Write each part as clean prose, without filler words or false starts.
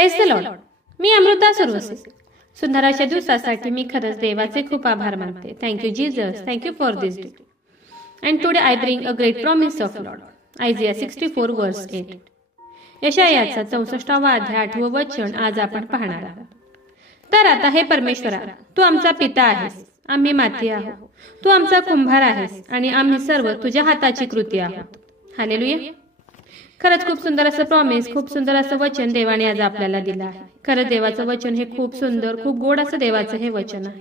Praise the lord. मी अमृता सुरवसे. सुंदर अशा दिवसासाठी मी खरंच देवाचे खूप आभार मानते. Thank you Jesus, thank you for this day. And today I bring a great promise of lord. Isaiah 64 verse 8. यशायाचा 64वा अध्याय 8वं वचन आज आपण पाहणार आहोत. तर आता हे परमेश्वरा, तू आमचा पिता आहेस, आम्ही माती आहोत. तू आमचा कुंभार आहेस आणि आम्ही सर्व तुझ्या हाताची कृती आहोत. हालेलुया. खरंच खूप सुंदर असं प्रॉमिस, खूप सुंदर असं वचन देवाने आज आपल्याला दिलं आहे. खरंच देवाचं वचन हे खूप सुंदर, खूप गोड असं देवाचं हे वचन आहे.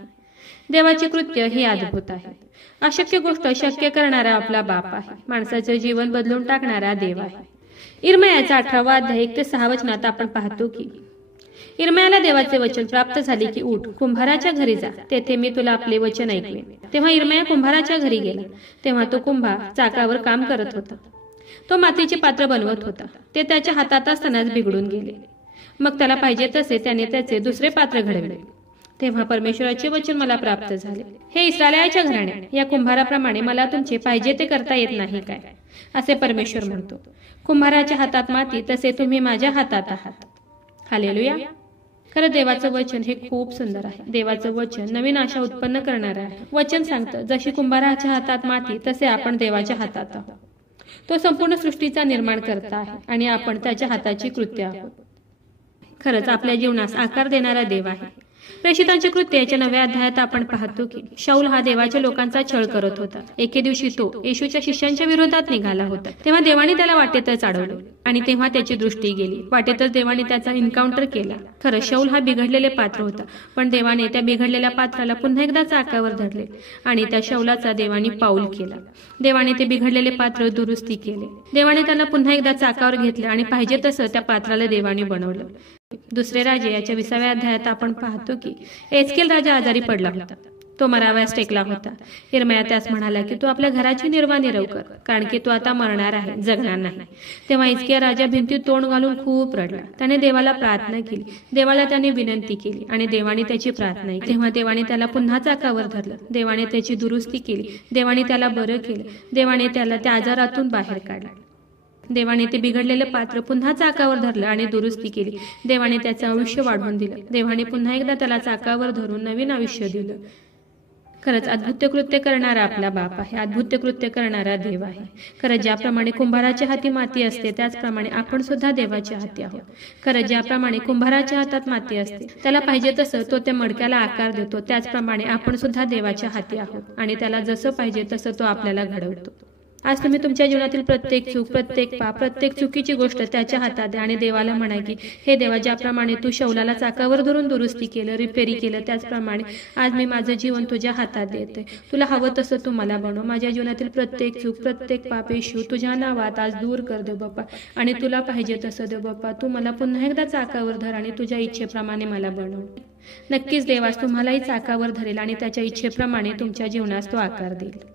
देवाची कृत्य ही अद्भुत आहे. अशक्य गोष्ट शक्य करणारा आपला बाप आहे. माणसाचं जीवन बदलून टाकणारा देव आहे. इर्मयाचा 18वा अध्याय 1 ते 6 वचनात आपण पाहतो की इर्मयाला देवाचे वचन प्राप्त झाले की उठ, कुंभाराच्या घरी जा, तेथे मी तुला आपले वचन ऐकवेन. तेव्हा इर्मया कुंभाराच्या घरी गेला. तेव्हा तो कुंभार चाकावर काम करत होता. तो मातीचे पात्र बनवत होता. ते त्याच्या हातात असतानाच बिघडून गेले. मग त्याला पाहिजे तसे त्याने त्याचे दुसरे पात्र घडविले. तेव्हा परमेश्वराचे वचन मला प्राप्त झाले, हे इस्रायलाच्या घराणे, या कुंभाराप्रमाणे मला तुमचे पाहिजे ते करता येत नाही काय, असे परमेश्वर म्हणतो. कुंभाराच्या हातात माती तसे तुम्ही माझ्या हातात आहात. हालेलुया. खरं देवाचं वचन हे खूप सुंदर आहे. देवाचं वचन नवीन आशा उत्पन्न करणारं आहे. वचन सांगतं, जशी कुंभाराच्या हातात माती तसे आपण देवाच्या हातात आहोत. तो संपूर्ण सृष्टीचा निर्माण करता आहे आणि आपण त्याच्या हाताची कृत्य आहोत. खरंच आपल्या जीवनास आकार देणारा देव आहे. प्रेषितांच्या कृत्य याच्या 9व्या अध्यायात आपण पाहतो की शाऊल हा देवाच्या लोकांचा छळ करत होता. एके दिवशी तो येशूच्या शिष्यांच्या विरोधात निघाला होता. तेव्हा देवाने त्याला वाटेतच अडवलं आणि तेव्हा त्याची दृष्टी गेली. वाटेतच देवाने त्याचा एन्काउंटर केला. खरं शाऊल हा बिघडलेले पात्र होता, पण देवाने त्या बिघडलेल्या पात्राला पुन्हा एकदा चाकावर धरले आणि त्या शाऊलाचा देवाने पाऊल केला. देवाने ते बिघडलेले पात्र दुरुस्ती केले. देवाने त्याला पुन्हा एकदा चाकावर घेतलं आणि पाहिजे तसं त्या पात्राला देवाने बनवलं. दुसरे राजे याच्या 20व्या अध्यायात आपण पाहतो की एस्केल राजा आजारी पडला होता. तो मराव्यास टेकला होता. इर्मया त्यास म्हणाला की तू आपल्या घराची निर्वाह कर, कारण की तू आता मरणार आहे, जगणार नाही. तेव्हा हिजकिय्या राजा भिंतीत तोंड घालून खूप रडला. त्याने देवाला प्रार्थना केली. देवाला त्याने विनंती केली आणि देवाने त्याची प्रार्थना ऐकली. तेव्हा देवाने त्याला पुन्हा चाकावर धरलं. देवाने त्याची दुरुस्ती केली. देवाने त्याला बरं केलं. देवाने त्याला त्या आजारातून बाहेर काढलं. देवाने ते बिघडलेले पात्र पुन्हा चाकावर धरलं आणि दुरुस्ती केली. देवाने त्याचं आयुष्य वाढवून दिलं. देवाने पुन्हा एकदा त्याला चाकावर धरून नवीन आयुष्य दिलं. खरंच अद्भुत कृत्य करणारा आपला बाप आहे. अद्भुत कृत्य करणारा देव आहे. खरंच ज्याप्रमाणे कुंभाराच्या हाती माती असते त्याचप्रमाणे आपण सुद्धा देवाच्या हाती आहोत. खरंच ज्याप्रमाणे कुंभाराच्या हातात माती असते, त्याला पाहिजे तसं तो त्या मडक्याला आकार देतो, त्याचप्रमाणे आपण सुद्धा देवाच्या हाती आहोत आणि त्याला जसं पाहिजे तसं तो आपल्याला घडवतो. आज तुम्ही तुमच्या जीवनातील प्रत्येक चूक, प्रत्येक पाप, प्रत्येक चुकीची गोष्ट त्याच्या हातात द्या आणि देवाला म्हणा की हे देवा, ज्याप्रमाणे तू शाऊलाला चाकावर धरून दुरुस्ती केलं, रिपेरी केलं, त्याचप्रमाणे आज मी माझं जीवन तुझ्या हातात देते. तुला हवं तसं तू मला बनव. माझ्या जीवनातील प्रत्येक चूक, प्रत्येक पाप येशू तुझ्या नावात आज दूर कर देव बाप्पा, आणि तुला पाहिजे तसं देव बाप्पा तू मला पुन्हा एकदा चाकावर धर आणि तुझ्या इच्छेप्रमाणे मला बनव. नक्कीच देवास तुम्हालाही चाकावर धरेल आणि त्याच्या इच्छेप्रमाणे तुमच्या जीवनास तो आकार देईल.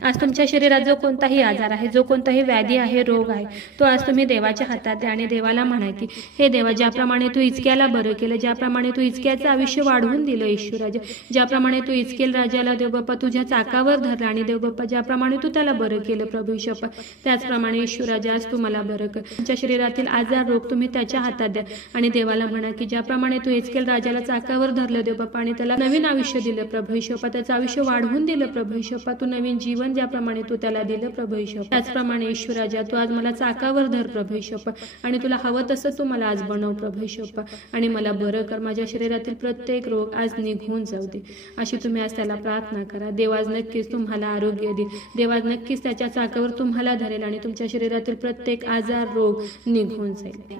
आज तुमच्या शरीरात जो कोणताही आजार आहे, जो कोणताही व्याधी आहे, रोग आहे, तो आज तुम्ही देवाच्या हातात द्या आणि देवाला म्हणा की हे देवा, ज्याप्रमाणे तू हिजकिय्याला बरं केलं, ज्याप्रमाणे तू हिजकिय्याचं आयुष्य वाढवून दिलं येशू राजा, ज्याप्रमाणे तू हिजकिय्या राजाला देव बाप्पा तुझ्या चाकावर धरला आणि देव बाप्पा ज्याप्रमाणे तू त्याला बरं केलं प्रभू येशू, त्याचप्रमाणे येशू राजा आज तू मला बरं कर. तुमच्या शरीरातील आजार, रोग तुम्ही त्याच्या हातात द्या आणि देवाला म्हणा की ज्याप्रमाणे तू हिजकिय्या राजाला चाकावर धरलं देव बाप्पा आणि त्याला नवीन आयुष्य दिलं प्रभू येशू, त्याचं आयुष्य वाढवून दिलं प्रभू येशू, तू नवीन जीवन ज्याप्रमाणे तू त्याला दिलं प्रभू येशू, त्याचप्रमाणे येशू राजा तू आज मला चाकावर धर प्रभू येशू, आणि तुला हवं तसं तू मला आज बनव प्रभू येशू, आणि मला बरं कर. माझ्या शरीरातील प्रत्येक रोग आज निघून जाऊ दे, अशी तुम्ही आज त्याला प्रार्थना करा. देव आज नक्कीच तुम्हाला आरोग्य देईल. देव आज नक्कीच त्याच्या चाकावर तुम्हाला धरेल आणि तुमच्या शरीरातील प्रत्येक आजार, रोग निघून जाईल.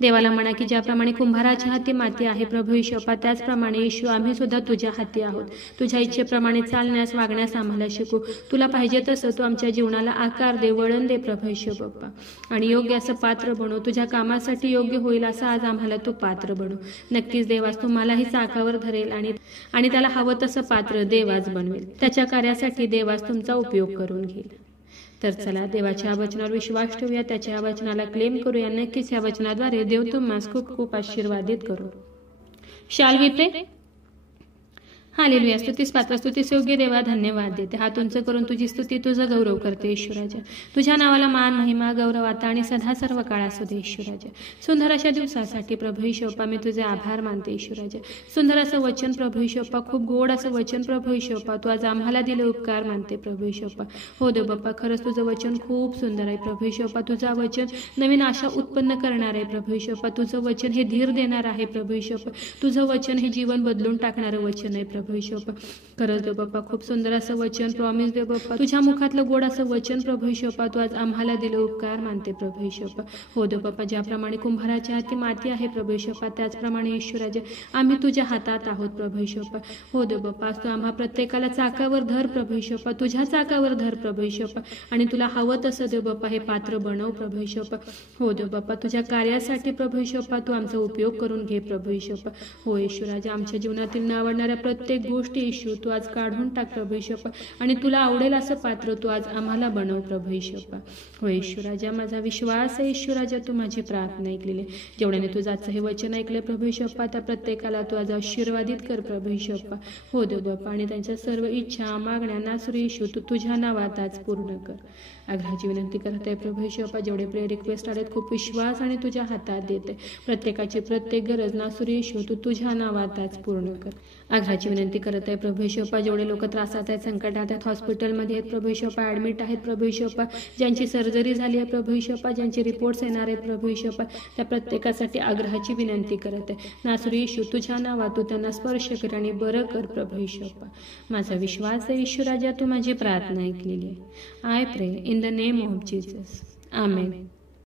देवाला म्हणा की ज्याप्रमाणे कुंभाराच्या हाती माती आहे प्रभू येशू, त्याचप्रमाणे येशू आम्ही सुद्धा तुझ्या हाती आहोत. तुझ्या इच्छेप्रमाणे चालण्यास, वागण्यास आम्हाला शिकू. तुला पाहिजे तसं तू आमच्या जीवनाला आकार दे, वळण दे प्रभू येशू बाप्पा, आणि योग्य असं पात्र बनव. तुझ्या कामासाठी योग्य होईल असं आज आम्हाला तू पात्र बनव. नक्कीच देवास तुम्हालाही चाकावर धरेल आणि त्याला हवं तसं पात्र देवास बनवेल. त्याच्या कार्यासाठी देवास तुमचा उपयोग करून घेईल. तर चला देवाच्या वचनावर विश्वास ठेवूया, त्याच्या वचनाला क्लेम करूया. नक्कीच या वचनाद्वारे देव तुम्हाला खूप खूप आशीर्वादित करू. शाल वी प्रे. हालेलुया. स्तुतीस पात्र, स्तुतीस योग्य देवा, धन्यवाद देते. हात उंच करून तुझी स्तुती, तुझा गौरव करते ईश्वराजा. तुझ्या नावाला मान, महिमा, गौरव आता आणि सदा सर्व काळ असू दे ईश्वराजा. सुंदर अशा दिवसासाठी प्रभू ईशोपा मी तुझे आभार मानते ईश्वराजा. सुंदर असं वचन प्रभू ईशोपा, खूप गोड असं वचन प्रभू ईशोपा, तू आज आम्हाला दिले उपकार मानते प्रभू ईशोपा. हो देव बाप्पा, खरंच तुझं वचन खूप सुंदर आहे प्रभू ईशोपा. तुझं वचन नवीन आशा उत्पन्न करणार आहे प्रभू ईशोपा. तुझं वचन हे धीर देणार आहे प्रभू ईशोपा. तुझं वचन हे जीवन बदलून टाकणारं वचन आहे प्रभू ईशोपा. खरंच देव बाप्पा, खूप सुंदर असं वचन, प्रॉमिस देव बाप्पा, तुझ्या मुखातलं गोड असं वचन प्रभू ईशोपा, तू आज आम्हाला दिलं उपकार मानते प्रभू ईशोपा. हो देव बाप्पा, ज्याप्रमाणे कुंभाराच्या हाती माती आहे प्रभू ईशोपा, त्याचप्रमाणे ईश्वराजे आम्ही तुझ्या हातात आहोत प्रभू ईशोपा. हो देव बाप्पा, तू आम्हा प्रत्येकाला चाकावर धर प्रभू ईशोपा, तुझ्या चाकावर धर प्रभू ईशोपा, आणि तुला हवं तसं देव बाप्पा हे पात्र बनव प्रभू ईशोपा. हो देव बाप्पा, तुझ्या कार्यासाठी प्रभू ईशोपा तू आमचा उपयोग करून घे प्रभू ईशोपा. हो ईश्वराजे, आमच्या जीवनातील न आवडणाऱ्या प्रत्येक गोष्टी ईश्वर तू आज काढून टाक प्रभू ईशोपा, आणि तुला आवडेल असं पात्र तू आज आम्हाला बनव प्रभू ईशोपा. हो ईश्वराजा, माझा विश्वास आहे ईश्वराजा, तू माझी प्रार्थना ऐकलेली. जेवढ्याने तुझं आजचं हे वचन ऐकलं प्रभू ईशोपा, त्या प्रत्येकाला तू आज आशीर्वादित कर प्रभू ईशोपा. हो देव बाप्पा, आणि त्यांच्या सर्व इच्छा, मागण्या, नासरी ईशू तू तुझ्या नावात आज पूर्ण कर. आग्रहाची विनंती करत आहे प्रभू ईशोपा. जेवढे प्रेयर रिक्वेस्ट आलेत, खूप विश्वास आणि तुझ्या हातात देते. प्रत्येकाची प्रत्येक गरज नासुरी ईशू तू तुझ्या नावात आज पूर्ण कर. आग्रहाची विनंती करत आहे प्रभू ईशोपा. जेवढे लोक त्रासात आहेत, संकटात आहेत, हॉस्पिटलमध्ये आहेत प्रभू ईशोपा, ॲडमिट आहेत प्रभू ईशोपा, ज्यांची सर्जरी झाली आहे प्रभू ईशोपा, ज्यांचे रिपोर्ट्स येणार आहेत प्रभू ईशोपा, त्या प्रत्येकासाठी आग्रहाची विनंती करत आहे. नासुरी ईशू तुझ्या नावात तू त्यांना स्पर्श कर आणि बरं कर प्रभू ईशोपा. माझा विश्वास आहे ईश्वराजा, तू माझी प्रार्थना ऐकलेली आहे. आय प्रे in the name of Jesus. Amen.